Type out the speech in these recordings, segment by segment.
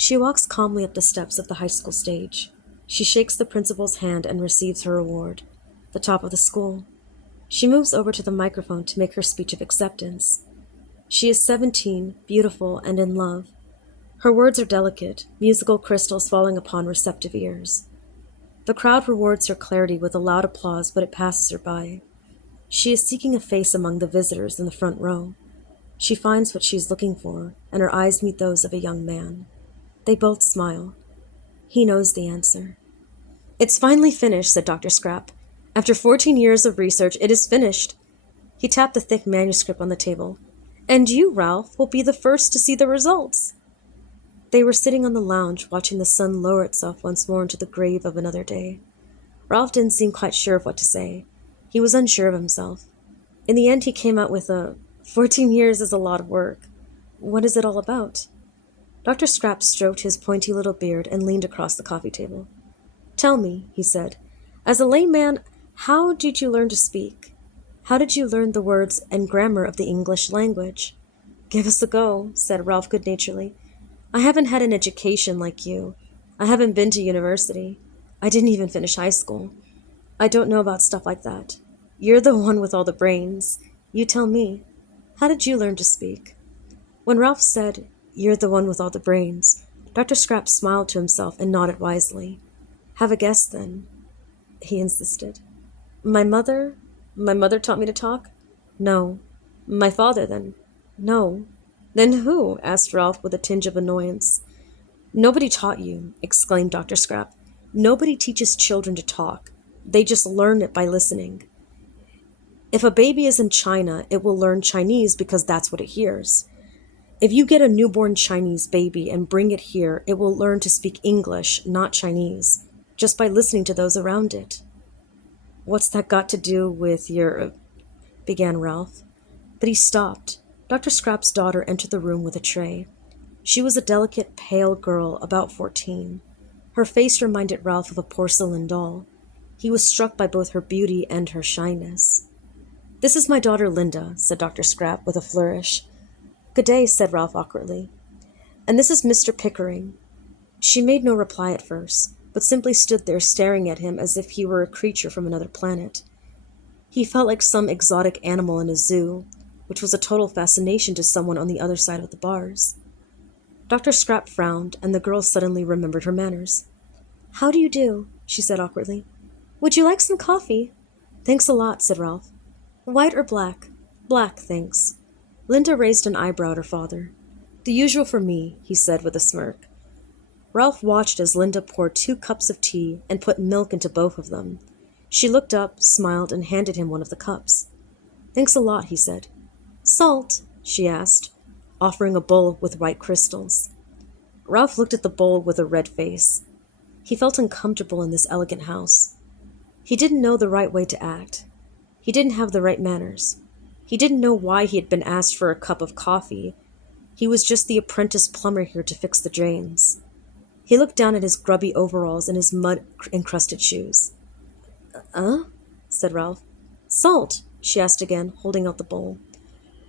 She walks calmly up the steps of the high school stage. She shakes the principal's hand and receives her award, the top of the school. She moves over to the microphone to make her speech of acceptance. She is 17, beautiful, and in love. Her words are delicate, musical crystals falling upon receptive ears. The crowd rewards her clarity with a loud applause, but it passes her by. She is seeking a face among the visitors in the front row. She finds what she is looking for, and her eyes meet those of a young man. They both smile. He knows the answer. "It's finally finished," said Dr. Scrap. "After 14 years of research, it is finished." He tapped the thick manuscript on the table. "And you, Ralph, will be the first to see the results." They were sitting on the lounge, watching the sun lower itself once more into the grave of another day. Ralph didn't seem quite sure of what to say. He was unsure of himself. In the end, he came out with 14 years is a lot of work. What is it all about?" Dr. Scrap stroked his pointy little beard and leaned across the coffee table. "Tell me," he said, "as a layman, how did you learn to speak? How did you learn the words and grammar of the English language?" "Give us a go," said Ralph good-naturedly. "I haven't had an education like you. I haven't been to university. I didn't even finish high school. I don't know about stuff like that. You're the one with all the brains. You tell me. How did you learn to speak?" When Ralph said, "You're the one with all the brains," Dr. Scrap smiled to himself and nodded wisely. "Have a guess, then," he insisted. My mother taught me to talk?" "No." "My father, then?" "No." "Then who?" asked Ralph with a tinge of annoyance. "Nobody taught you," exclaimed Dr. Scrap. "Nobody teaches children to talk. They just learn it by listening. If a baby is in China, it will learn Chinese because that's what it hears. If you get a newborn Chinese baby and bring it here, it will learn to speak English, not Chinese, just by listening to those around it." "What's that got to do with your—" began Ralph. But he stopped. Dr. Scrap's daughter entered the room with a tray. She was a delicate, pale girl, about 14. Her face reminded Ralph of a porcelain doll. He was struck by both her beauty and her shyness. "This is my daughter Linda," said Dr. Scrap with a flourish. "Good day," said Ralph awkwardly. "And this is Mr. Pickering." She made no reply at first, but simply stood there staring at him as if he were a creature from another planet. He felt like some exotic animal in a zoo, which was a total fascination to someone on the other side of the bars. Dr. Scrap frowned, and the girl suddenly remembered her manners. "How do you do?" she said awkwardly. "Would you like some coffee?" "Thanks a lot," said Ralph. "White or black?" "Black, thanks." Linda raised an eyebrow at her father. "The usual for me," he said with a smirk. Ralph watched as Linda poured 2 cups of tea and put milk into both of them. She looked up, smiled, and handed him one of the cups. "Thanks a lot," he said. "Salt?" she asked, offering a bowl with white crystals. Ralph looked at the bowl with a red face. He felt uncomfortable in this elegant house. He didn't know the right way to act. He didn't have the right manners. He didn't know why he had been asked for a cup of coffee. He was just the apprentice plumber here to fix the drains. He looked down at his grubby overalls and his mud-encrusted shoes. Said Ralph. "Salt?" she asked again, holding out the bowl.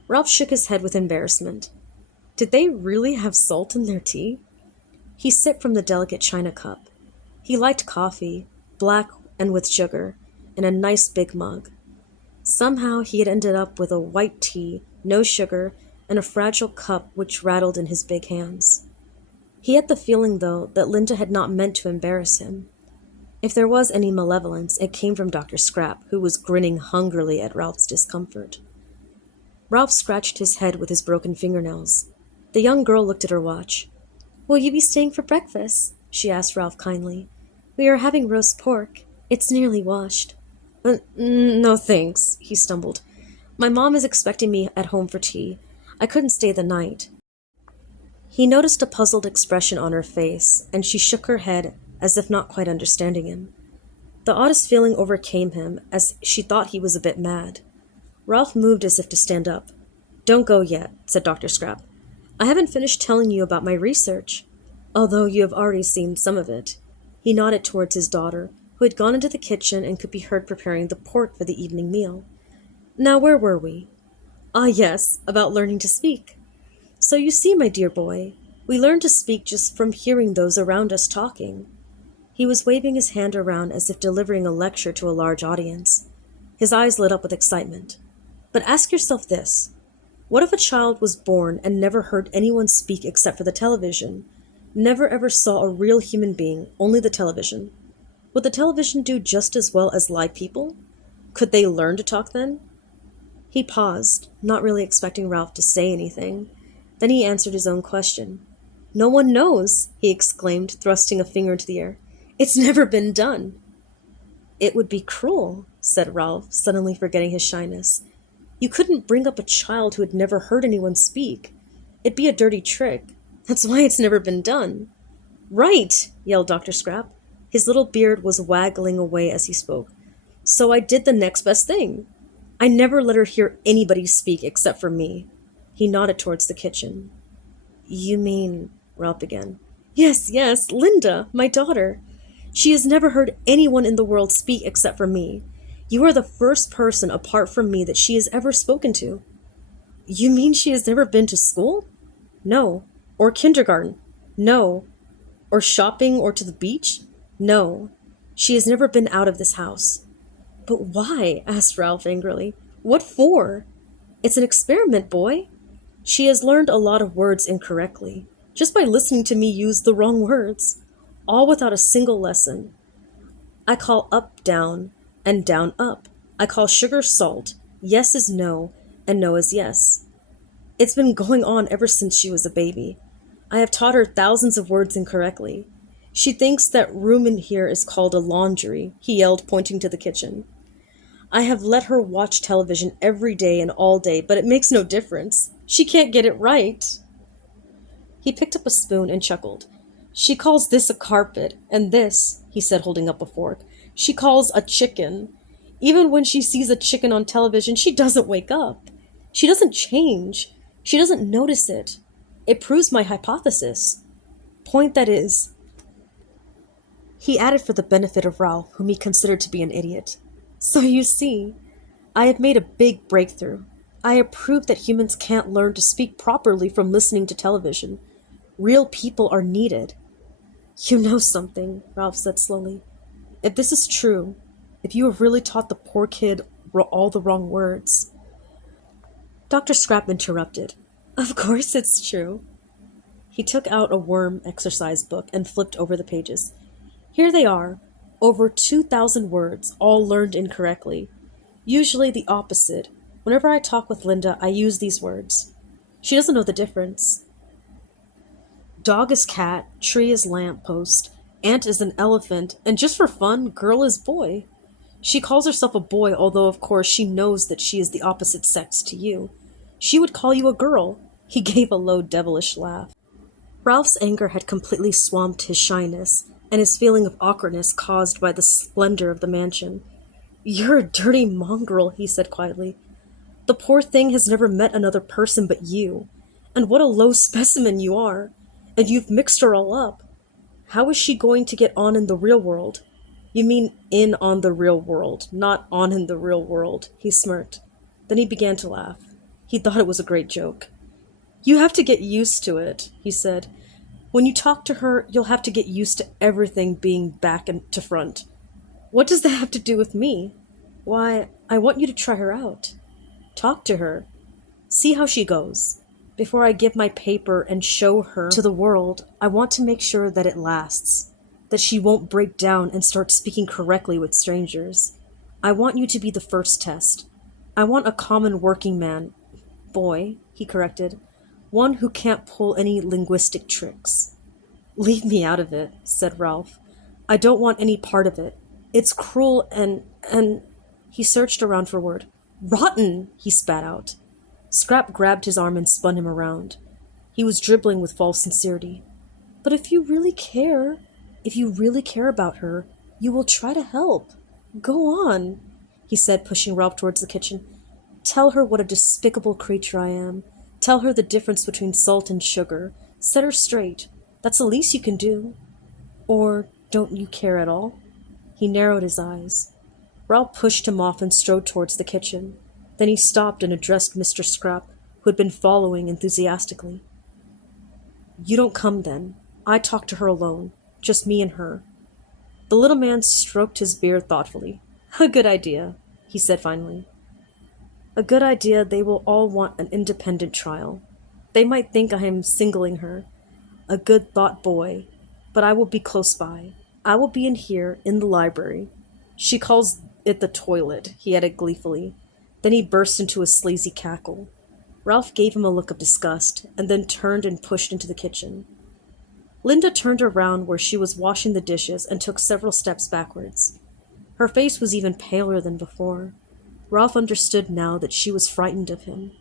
Ralph shook his head with embarrassment. Did they really have salt in their tea? He sipped from the delicate china cup. He liked coffee, black and with sugar, in a nice big mug. Somehow he had ended up with a white tea, no sugar, and a fragile cup which rattled in his big hands. He had the feeling, though, that Linda had not meant to embarrass him. If there was any malevolence, it came from Dr. Scrap, who was grinning hungrily at Ralph's discomfort. Ralph scratched his head with his broken fingernails. The young girl looked at her watch. "Will you be staying for breakfast?" she asked Ralph kindly. "We are having roast pork. It's nearly washed." No thanks," he stumbled. "My mom is expecting me at home for tea. I couldn't stay the night." He noticed a puzzled expression on her face, and she shook her head as if not quite understanding him. The oddest feeling overcame him, as she thought he was a bit mad. Ralph moved as if to stand up. "Don't go yet," said Dr. Scrap. "I haven't finished telling you about my research, although you have already seen some of it." He nodded towards his daughter, who had gone into the kitchen and could be heard preparing the pork for the evening meal. "Now, where were we?" "Ah, yes, about learning to speak. So you see, my dear boy, We learn to speak just from hearing those around us talking. He was waving his hand around as if delivering a lecture to a large audience. His eyes lit up with excitement. But ask yourself this. What if a child was born and never heard anyone speak except for the television? Never ever saw a real human being, only the television? Would the television do just as well as live people? Could they learn to talk then? He paused, not really expecting Ralph to say anything. Then he answered his own question. "No one knows," he exclaimed, thrusting a finger into the air. "It's never been done." "It would be cruel," said Ralph, suddenly forgetting his shyness. "You couldn't bring up a child who had never heard anyone speak. It'd be a dirty trick. That's why it's never been done." "Right!" yelled Dr. Scrap. His little beard was waggling away as he spoke. "So I did the next best thing. I never let her hear anybody speak except for me." He nodded towards the kitchen. "You mean—" Ralph began. Yes, Linda, my daughter. She has never heard anyone in the world speak except for me. You are the first person apart from me that she has ever spoken to." "You mean she has never been to school?" "No. Or kindergarten?" "No. Or shopping or to the beach?" "No. She has never been out of this house." "But why?" asked Ralph angrily. "What for?" "It's an experiment, boy. She has learned a lot of words incorrectly, just by listening to me use the wrong words, all without a single lesson. I call up down, and down up. I call sugar salt, yes is no, and no is yes. It's been going on ever since she was a baby. I have taught her thousands of words incorrectly. She thinks that room in here is called a laundry," he yelled, pointing to the kitchen. "I have let her watch television every day and all day, but it makes no difference. She can't get it right." He picked up a spoon and chuckled. "She calls this a carpet, and this," he said, holding up a fork, "she calls a chicken. Even when she sees a chicken on television, she doesn't wake up. She doesn't change. She doesn't notice it. It proves my hypothesis. Point that is," he added for the benefit of Ralph, whom he considered to be an idiot. "So you see, I have made a big breakthrough. I have proved that humans can't learn to speak properly from listening to television. Real people are needed." "You know something," Ralph said slowly. "If this is true, if you have really taught the poor kid all the wrong words—" Dr. Scrap interrupted. "Of course it's true." He took out a worm exercise book and flipped over the pages. "Here they are, over 2,000 words, all learned incorrectly. Usually the opposite. Whenever I talk with Linda, I use these words. She doesn't know the difference. Dog is cat, tree is lamp post, ant is an elephant, and just for fun, girl is boy. She calls herself a boy, although of course she knows that she is the opposite sex to you. She would call you a girl." He gave a low, devilish laugh. Ralph's anger had completely swamped his shyness, and his feeling of awkwardness caused by the splendor of the mansion. "You're a dirty mongrel," he said quietly. "The poor thing has never met another person but you. And what a low specimen you are. And you've mixed her all up. How is she going to get on in the real world?" "You mean in on the real world, not on in the real world," he smirked. Then he began to laugh. He thought it was a great joke. "You have to get used to it," he said. "When you talk to her, you'll have to get used to everything being back and to front." "What does that have to do with me?" "Why, I want you to try her out. Talk to her. See how she goes. Before I give my paper and show her to the world, I want to make sure that it lasts, that she won't break down and start speaking correctly with strangers. I want you to be the first test. I want a common working man, boy," he corrected, "one who can't pull any linguistic tricks." "Leave me out of it," said Ralph. "I don't want any part of it. It's cruel and he searched around for a word. "Rotten," he spat out. Scrap grabbed his arm and spun him around. He was dribbling with false sincerity. "But if you really care about her, you will try to help. Go on," he said, pushing Ralph towards the kitchen. "Tell her what a despicable creature I am. Tell her the difference between salt and sugar. Set her straight. That's the least you can do. Or don't you care at all?" He narrowed his eyes. Ralph pushed him off and strode towards the kitchen. Then he stopped and addressed Mr. Scrap, who had been following enthusiastically. You don't come then. I talk to her alone. Just me and her. The little man stroked his beard thoughtfully. A good idea, he said finally. A good idea. They will all want an independent trial. They might think I am singling her. A good thought, boy. But I will be close by. I will be in here, in the library. She calls it the toilet, he added gleefully. Then he burst into a sleazy cackle. Ralph gave him a look of disgust, and then turned and pushed into the kitchen. Linda turned around where she was washing the dishes and took several steps backwards. Her face was even paler than before. Ralph understood now that she was frightened of him.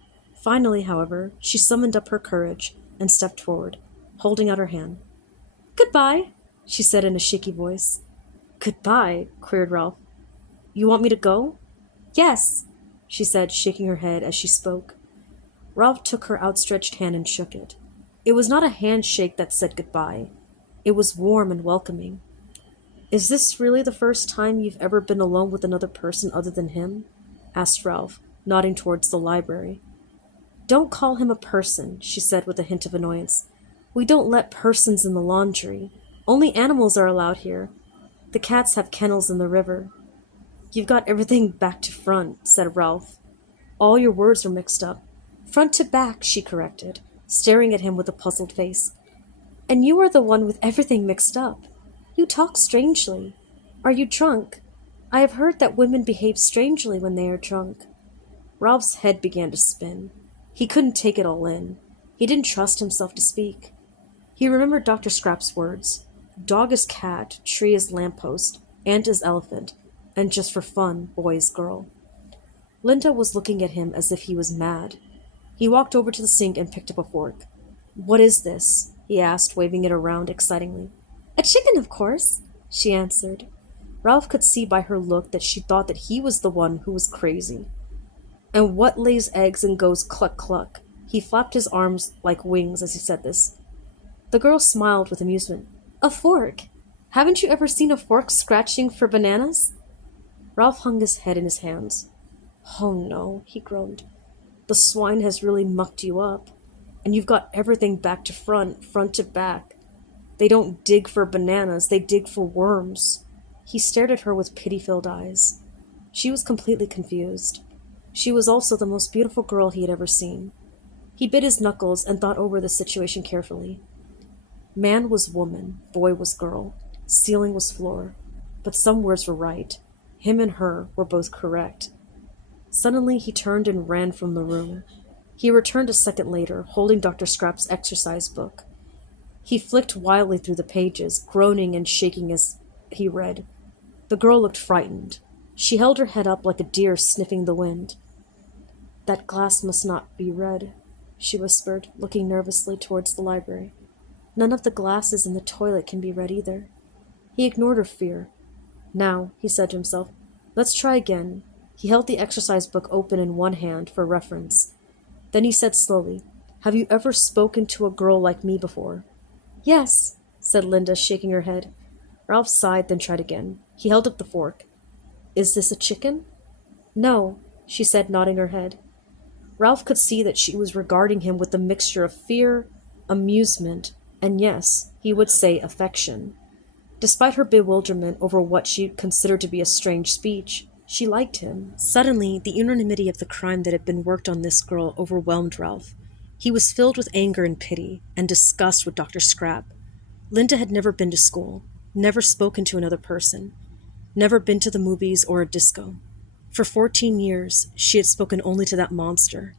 Finally, however, she summoned up her courage and stepped forward, holding out her hand. "Goodbye," she said in a shaky voice. "Goodbye?" queried Ralph. "You want me to go?" "Yes," she said, shaking her head as she spoke. Ralph took her outstretched hand and shook it. It was not a handshake that said goodbye. It was warm and welcoming. "Is this really the first time you've ever been alone with another person other than him?" asked Ralph, nodding towards the library. "Don't call him a person," she said with a hint of annoyance. "We don't let persons in the laundry. Only animals are allowed here. The cats have kennels in the river." "You've got everything back to front," said Ralph. "All your words are mixed up." "Front to back," she corrected, staring at him with a puzzled face. "And you are the one with everything mixed up. You talk strangely. Are you drunk? I have heard that women behave strangely when they are drunk." Ralph's head began to spin. He couldn't take it all in. He didn't trust himself to speak. He remembered Dr. Scrapp's words. Dog is cat, tree is lamppost, ant is elephant, and just for fun, boy is girl. Linda was looking at him as if he was mad. He walked over to the sink and picked up a fork. "What is this?" he asked, waving it around excitingly. "A chicken, of course," she answered. Ralph could see by her look that she thought that he was the one who was crazy. "And what lays eggs and goes cluck-cluck?" He flapped his arms like wings as he said this. The girl smiled with amusement. "A fork. Haven't you ever seen a fork scratching for bananas?" Ralph hung his head in his hands. "Oh no," he groaned. "The swine has really mucked you up. And you've got everything back to front, front to back. They don't dig for bananas, they dig for worms." He stared at her with pity-filled eyes. She was completely confused. She was also the most beautiful girl he had ever seen. He bit his knuckles and thought over the situation carefully. Man was woman, boy was girl, ceiling was floor. But some words were right. Him and her were both correct. Suddenly he turned and ran from the room. He returned a second later, holding Dr. Scrapp's exercise book. He flicked wildly through the pages, groaning and shaking as he read. The girl looked frightened. She held her head up like a deer sniffing the wind. "That glass must not be red," she whispered, looking nervously towards the library. "None of the glasses in the toilet can be red either." He ignored her fear. "Now," he said to himself, "let's try again." He held the exercise book open in one hand for reference. Then he said slowly, "Have you ever spoken to a girl like me before?" "Yes," said Linda, shaking her head. Ralph sighed, then tried again. He held up the fork. "Is this a chicken?" "No," she said, nodding her head. Ralph could see that she was regarding him with a mixture of fear, amusement, and yes, he would say affection. Despite her bewilderment over what she considered to be a strange speech, she liked him. Suddenly, the enormity of the crime that had been worked on this girl overwhelmed Ralph. He was filled with anger and pity, and disgust with Dr. Scrapp. Linda had never been to school, never spoken to another person, never been to the movies or a disco. For 14 years, she had spoken only to that monster.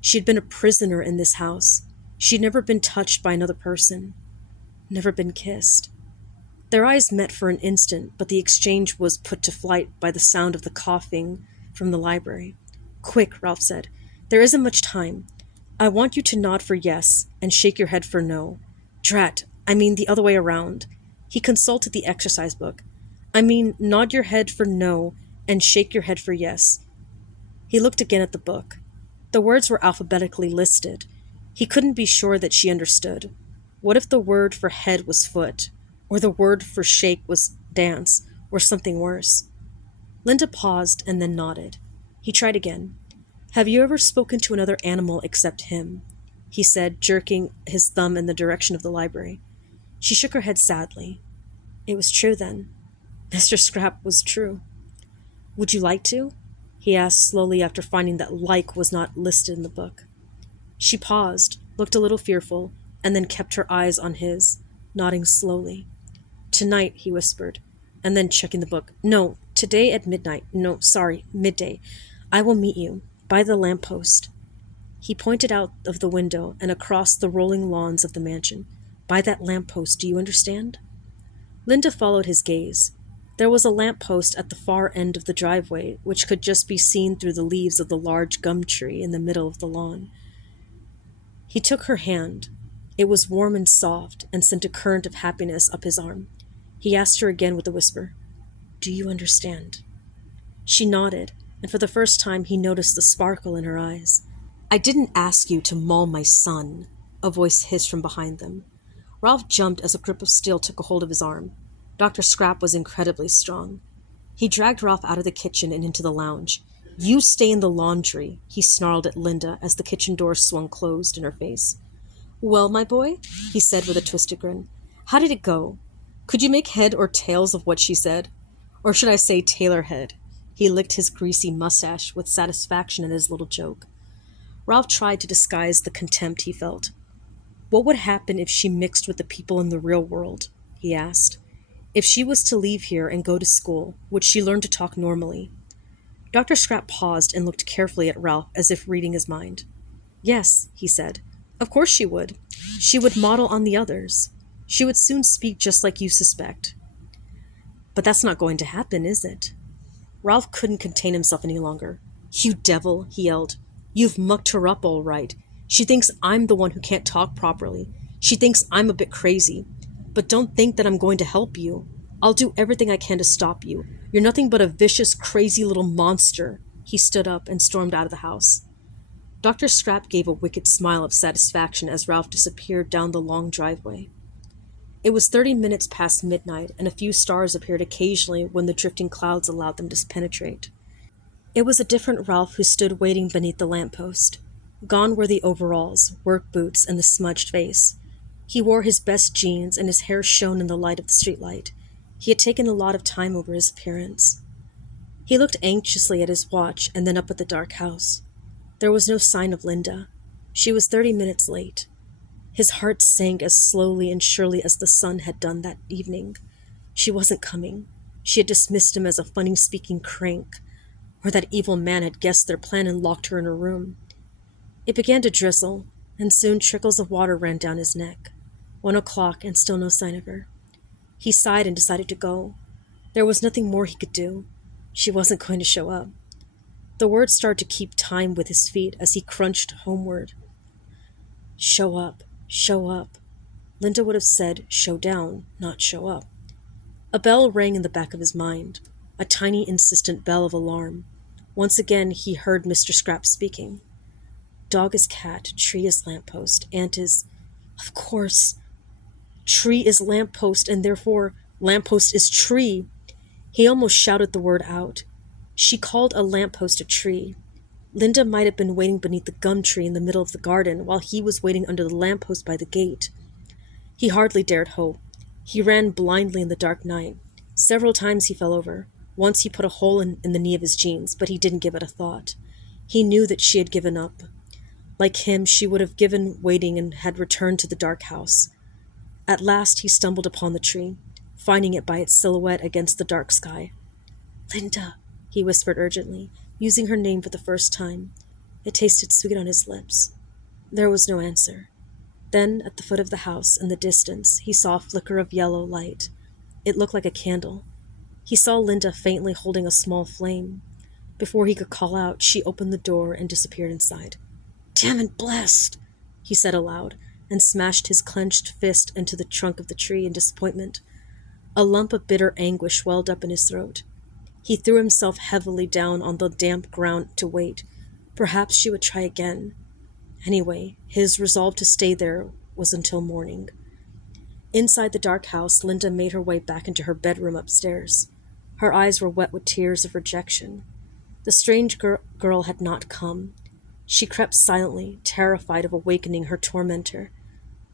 She had been a prisoner in this house. She had never been touched by another person, never been kissed. Their eyes met for an instant, but the exchange was put to flight by the sound of the coughing from the library. "Quick," Ralph said. "There isn't much time. I want you to nod for yes and shake your head for no. Drat, I mean the other way around." He consulted the exercise book. "I mean, nod your head for no and shake your head for yes." He looked again at the book. The words were alphabetically listed. He couldn't be sure that she understood. What if the word for head was foot? Or the word for shake was dance, or something worse? Linda paused and then nodded. He tried again. "Have you ever spoken to another animal except him?" he said, jerking his thumb in the direction of the library. She shook her head sadly. It was true then. Mr. Scrap was true. Would you like to? He asked slowly after finding that like was not listed in the book. She paused, looked a little fearful, and then kept her eyes on his, nodding slowly. Tonight, he whispered, and then checking the book. No, today at midnight. No, sorry, midday. I will meet you, by the lamppost. He pointed out of the window and across the rolling lawns of the mansion. By that lamppost, do you understand? Linda followed his gaze. There was a lamppost at the far end of the driveway, which could just be seen through the leaves of the large gum tree in the middle of the lawn. He took her hand. It was warm and soft, and sent a current of happiness up his arm. He asked her again with a whisper, Do you understand? She nodded, and for the first time he noticed the sparkle in her eyes. I didn't ask you to maul my son, a voice hissed from behind them. Ralph jumped as a grip of steel took a hold of his arm. Dr. Scrap was incredibly strong. He dragged Ralph out of the kitchen and into the lounge. You stay in the laundry, he snarled at Linda as the kitchen door swung closed in her face. Well, my boy, he said with a twisted grin, how did it go? Could you make head or tails of what she said? Or should I say tailor head? He licked his greasy mustache with satisfaction at his little joke. Ralph tried to disguise the contempt he felt. What would happen if she mixed with the people in the real world? He asked. If she was to leave here and go to school, would she learn to talk normally? Dr. Scrap paused and looked carefully at Ralph as if reading his mind. Yes, he said. Of course she would. She would model on the others. She would soon speak just like you suspect. But that's not going to happen, is it? Ralph couldn't contain himself any longer. You devil, he yelled. You've mucked her up all right. She thinks I'm the one who can't talk properly. She thinks I'm a bit crazy. But don't think that I'm going to help you. I'll do everything I can to stop you. You're nothing but a vicious, crazy little monster. He stood up and stormed out of the house. Dr. Scrap gave a wicked smile of satisfaction as Ralph disappeared down the long driveway. It was 30 minutes past midnight, and a few stars appeared occasionally when the drifting clouds allowed them to penetrate. It was a different Ralph who stood waiting beneath the lamppost. Gone were the overalls, work boots, and the smudged face. He wore his best jeans, and his hair shone in the light of the streetlight. He had taken a lot of time over his appearance. He looked anxiously at his watch and then up at the dark house. There was no sign of Linda. She was 30 minutes late. His heart sank as slowly and surely as the sun had done that evening. She wasn't coming. She had dismissed him as a funny-speaking crank, or that evil man had guessed their plan and locked her in her room. It began to drizzle, and soon trickles of water ran down his neck. 1 o'clock, and still no sign of her. He sighed and decided to go. There was nothing more he could do. She wasn't going to show up. The words started to keep time with his feet as he crunched homeward. Show up, show up. Linda would have said show down, not show up. A bell rang in the back of his mind, a tiny insistent bell of alarm. Once again he heard Mr. Scrap speaking. Dog is cat, tree is lamppost, ant is... Of course. Tree is lamppost, and therefore lamppost is tree. He almost shouted the word out. She called a lamppost a tree. Linda might have been waiting beneath the gum tree in the middle of the garden, while he was waiting under the lamppost by the gate. He hardly dared hope. He ran blindly in the dark night. Several times he fell over. Once he put a hole in the knee of his jeans, but he didn't give it a thought. He knew that she had given up. Like him, she would have given waiting and had returned to the dark house. At last he stumbled upon the tree, finding it by its silhouette against the dark sky. Linda, he whispered urgently, using her name for the first time. It tasted sweet on his lips. There was no answer. Then, at the foot of the house, in the distance, he saw a flicker of yellow light. It looked like a candle. He saw Linda faintly holding a small flame. Before he could call out, she opened the door and disappeared inside. Damn and blessed, he said aloud, and smashed his clenched fist into the trunk of the tree in disappointment. A lump of bitter anguish welled up in his throat. He threw himself heavily down on the damp ground to wait. Perhaps she would try again. Anyway, his resolve to stay there was until morning. Inside the dark house, Linda made her way back into her bedroom upstairs. Her eyes were wet with tears of rejection. The strange girl had not come. She crept silently, terrified of awakening her tormentor.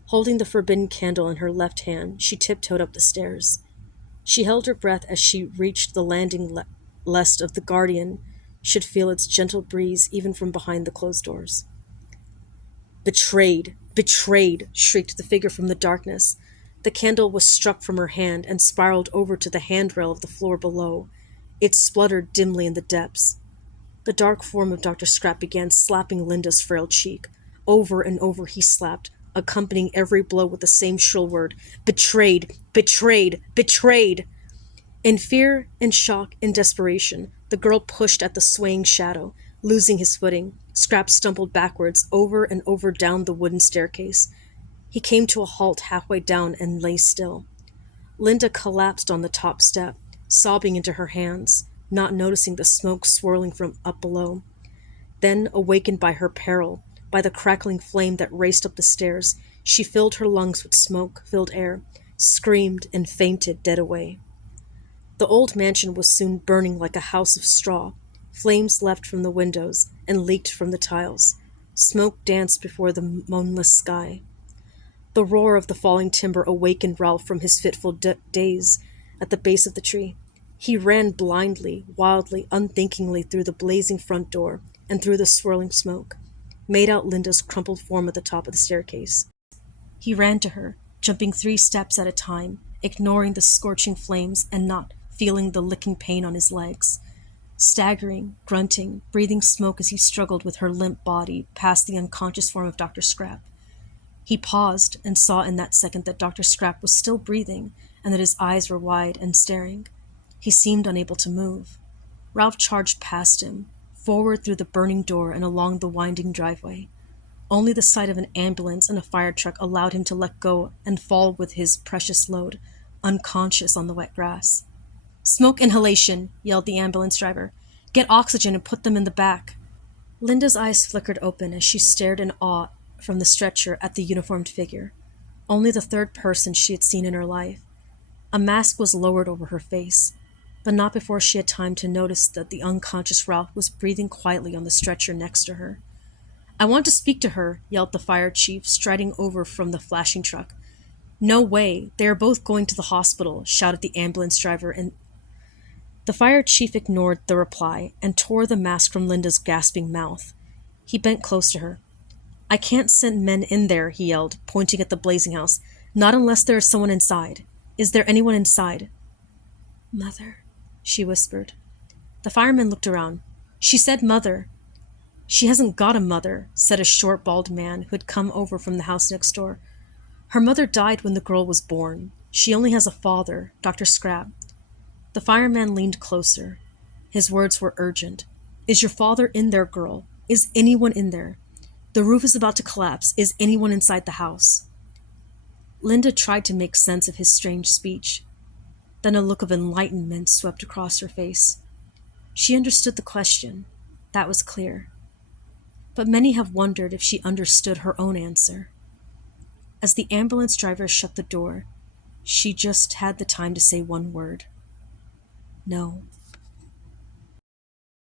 Holding the forbidden candle in her left hand, she tiptoed up the stairs. She held her breath as she reached the landing lest of the guardian should feel its gentle breeze even from behind the closed doors. "Betrayed! Betrayed!" shrieked the figure from the darkness. The candle was struck from her hand and spiraled over to the handrail of the floor below. It spluttered dimly in the depths. The dark form of Dr. Scrap began slapping Linda's frail cheek. Over and over he slapped, accompanying every blow with the same shrill word, "Betrayed! Betrayed! Betrayed!" In fear and shock and desperation, the girl pushed at the swaying shadow. Losing his footing, Scrap stumbled backwards over and over down the wooden staircase. He came to a halt halfway down and lay still. Linda collapsed on the top step, sobbing into her hands, not noticing the smoke swirling from up below. Then, awakened by her peril, by the crackling flame that raced up the stairs, she filled her lungs with smoke-filled air, screamed, and fainted dead away. The old mansion was soon burning like a house of straw. Flames leapt from the windows and leaked from the tiles. Smoke danced before the moonless sky. The roar of the falling timber awakened Ralph from his fitful daze at the base of the tree. He ran blindly, wildly, unthinkingly through the blazing front door and through the swirling smoke, made out Linda's crumpled form at the top of the staircase. He ran to her, jumping 3 steps at a time, ignoring the scorching flames and not feeling the licking pain on his legs. Staggering, grunting, breathing smoke as he struggled with her limp body past the unconscious form of Dr. Scrap. He paused and saw in that second that Dr. Scrap was still breathing and that his eyes were wide and staring. He seemed unable to move. Ralph charged past him, forward through the burning door and along the winding driveway. Only the sight of an ambulance and a fire truck allowed him to let go and fall with his precious load, unconscious on the wet grass. "Smoke inhalation," yelled the ambulance driver. "Get oxygen and put them in the back." Linda's eyes flickered open as she stared in awe from the stretcher at the uniformed figure, only the third person she had seen in her life. A mask was lowered over her face, but not before she had time to notice that the unconscious Ralph was breathing quietly on the stretcher next to her. "I want to speak to her," yelled the fire chief, striding over from the flashing truck. "No way, they are both going to the hospital," shouted the ambulance driver, and the fire chief ignored the reply and tore the mask from Linda's gasping mouth. He bent close to her. "I can't send men in there," he yelled, pointing at the blazing house. "Not unless there is someone inside. Is there anyone inside?" "Mother," she whispered. The fireman looked around. "She said mother." "She hasn't got a mother," said a short, bald man who had come over from the house next door. "Her mother died when the girl was born. She only has a father, Dr. Scrap." The fireman leaned closer. His words were urgent. "Is your father in there, girl? Is anyone in there? The roof is about to collapse. Is anyone inside the house?" Linda tried to make sense of his strange speech. Then a look of enlightenment swept across her face. She understood the question. That was clear. But many have wondered if she understood her own answer. As the ambulance driver shut the door, she just had the time to say one word. "No."